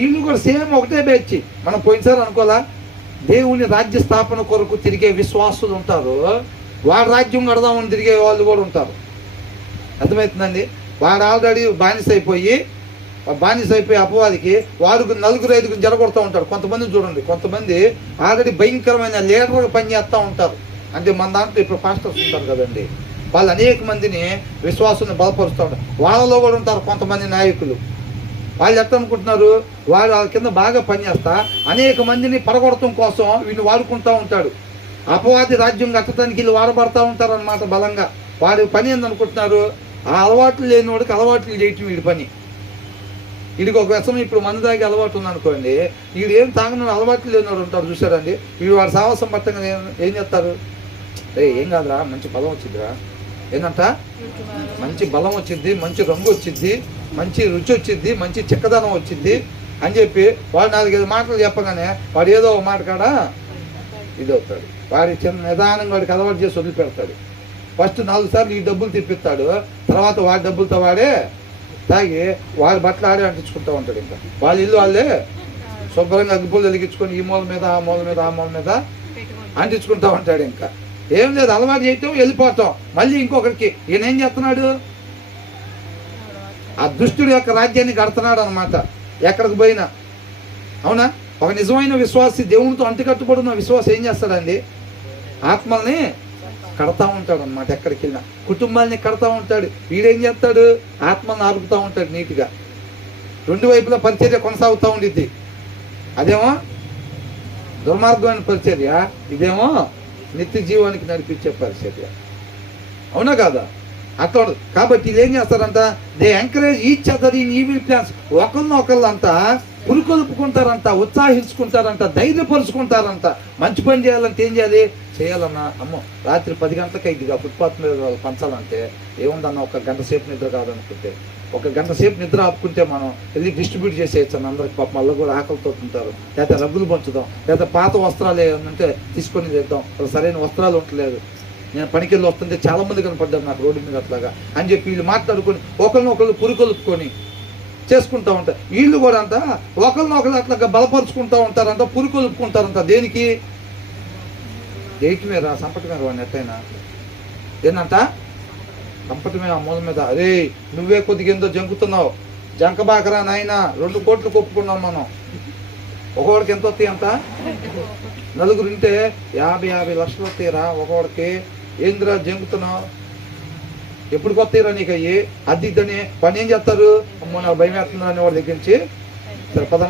వీళ్ళు కూడా సేమ్ ఒకటే బ్యాచ్. మనం పోయినసారి అనుకోవాలా, దేవుని రాజ్య స్థాపన కొరకు తిరిగే విశ్వాసులు ఉంటారు, వాడు రాజ్యం కడదామని తిరిగే వాళ్ళు కూడా ఉంటారు. అర్థమవుతుందండి? వాడు ఆల్రెడీ బానిస అయిపోయి అపవాదికి వాడు నలుగురు ఐదుగురు జరగొడుతూ ఉంటాడు. కొంతమంది చూడండి, కొంతమంది ఆల్రెడీ భయంకరమైన లీడర్గా పనిచేస్తూ ఉంటారు. అంటే మన దాంట్లో ఇప్పుడు పాస్టర్స్ ఉంటారు కదండి, వాళ్ళు అనేక మందిని విశ్వాసాన్ని బలపరుస్తూ ఉంటారు. వాళ్ళలో కూడా ఉంటారు కొంతమంది నాయకులు. వాళ్ళు ఎట్లా అనుకుంటున్నారు, వాళ్ళ కింద బాగా పనిచేస్తా అనేక మందిని పడగొడటం కోసం వీళ్ళు వాడుకుంటూ ఉంటాడు. అపవాది రాజ్యం కట్టడానికి వీళ్ళు వాడబడతా ఉంటారు అన్నమాట బలంగా. వాడి పని ఏందనుకుంటున్నారు, ఆ అలవాట్లు లేని వాడికి అలవాట్లు చేయటం వీడి పని. వీడికి ఒక వ్యసనం, ఇప్పుడు మందు తాగే అలవాటు ఉందనుకోండి, వీడు ఏం తాగని అలవాట్లు లేనివాడు ఉంటాడు చూసారండి, వీడు వాడి సాహసం పట్టంగా ఏం చేస్తారు, ఏం కాదురా మంచి బలం వచ్చిందిరా, ఏంటంట మంచి బలం వచ్చింది, మంచి రంగు వచ్చింది, మంచి రుచి వచ్చింది, మంచి చిక్కదనం వచ్చింది అని చెప్పి వాడు 4-5 మాటలు చెప్పగానే వాడు ఏదో ఒక మాట కాడ ఇదవుతాడు. వాడి చిన్న నిదానంగా వాడికి అలవాటు చేసి వదిలిపెడతాడు. ఫస్ట్ 4 సార్లు ఈ డబ్బులు తిప్పిస్తాడు, తర్వాత వాడి డబ్బులతో వాడే తాగి వాడి బట్టలు ఆడే అంటించుకుంటూ ఉంటాడు. ఇంకా వాళ్ళ ఇల్లు వాళ్ళే శుభ్రంగా అగ్గిపుల్లు వెలిగించుకొని ఈ మూల మీద ఆ మూల మీద ఆ మూల మీద అంటించుకుంటూ ఉంటాడు. ఇంకా ఏం లేదు, అలవాటు చేయటం వెళ్ళిపోతాం. మళ్ళీ ఇంకొకరికి ఈయన ఏం చేస్తున్నాడు, ఆ దుష్టుడి యొక్క రాజ్యాన్ని కడుతున్నాడు అనమాట ఎక్కడికి పోయినా. అవునా? ఒక నిజమైన విశ్వాసి, దేవునితో అంటుకట్టుబడిన విశ్వాసం ఏం చేస్తాడండి, ఆత్మల్ని కడతా ఉంటాడు అనమాట. ఎక్కడికి వెళ్ళినా కుటుంబాన్ని కడతా ఉంటాడు. వీడేం చేస్తాడు, ఆత్మల్ని ఆపుతూ ఉంటాడు నీట్గా. 2 వైపులా పరిచర్య కొనసాగుతూ ఉండిద్ది. అదేమో దుర్మార్గమైన పరిచర్య, ఇదేమో నిత్య జీవానికి నడిపించే పరిచర్య. అవునా కాదా? అట్లా ఉండదు. కాబట్టి వీళ్ళు ఏం చేస్తారంట, they encourage each other in evil plans. ఒకళ్ళంతా పురుకొల్పుకుంటారంట, ఉత్సాహించుకుంటారంట, ధైర్యపరుచుకుంటారంట. మంచి పని చేయాలంటే ఏం చేయాలి, చేయాలన్నా అమ్మో రాత్రి 10 గంటలకు ఇదిగా ఫుట్పాత్ మీద పంచాలంటే ఏముందన్న, 1 గంట సేపు నిద్ర కాదనుకుంటే 1 గంట సేపు నిద్ర ఆపుకుంటే మనం వెళ్ళి డిస్ట్రిబ్యూట్ చేసేయచ్చు అని అందరికి. పాపం మళ్ళీ కూడా ఆకలితో ఉంటారు. లేదా రగ్గులు పంచుదాం, లేదా పాత వస్త్రాలు ఏమంటే తీసుకొని చేద్దాం, సరైన వస్త్రాలు ఉండలేదు, నేను పనికి వెళ్ళి వస్తుంటే చాలా మంది కనపడ్డారు నాకు రోడ్డు మీద అట్లాగా అని చెప్పి వీళ్ళు మాట్లాడుకొని ఒకరినొకరు పురుకొలుపుకొని చేసుకుంటూ ఉంటారు. వీళ్ళు కూడా అంట ఒకరినొకరు అట్లాగా బలపరుచుకుంటూ ఉంటారంట, పురుకొలుపుకుంటారంట. దేనికి? దేనికి రా సంపటమే వాడిని ఎట్టయినా ఏంటంట, సంపటమే ఆ మూల మీద. అరే నువ్వే కొద్దిగా ఎంతో జంకుతున్నావు, జంకబాకరా నాయన, 2 కోట్లు కొప్పుకున్నాం మనం. ఒకవాడికి ఎంత వస్తాయి అంత, నలుగురు ఉంటే 50 లక్షలు వస్తాయిరా ఒకవాడికి. ఏందిరా జంకుతున్నావు, ఎప్పుడు కొత్తరా నీకు అయ్యి అద్దిద్దని పని ఏం చేస్తారు, అమ్మో నాకు భయం వేస్తుందా అని వాడి దగ్గర నుంచి సరే పద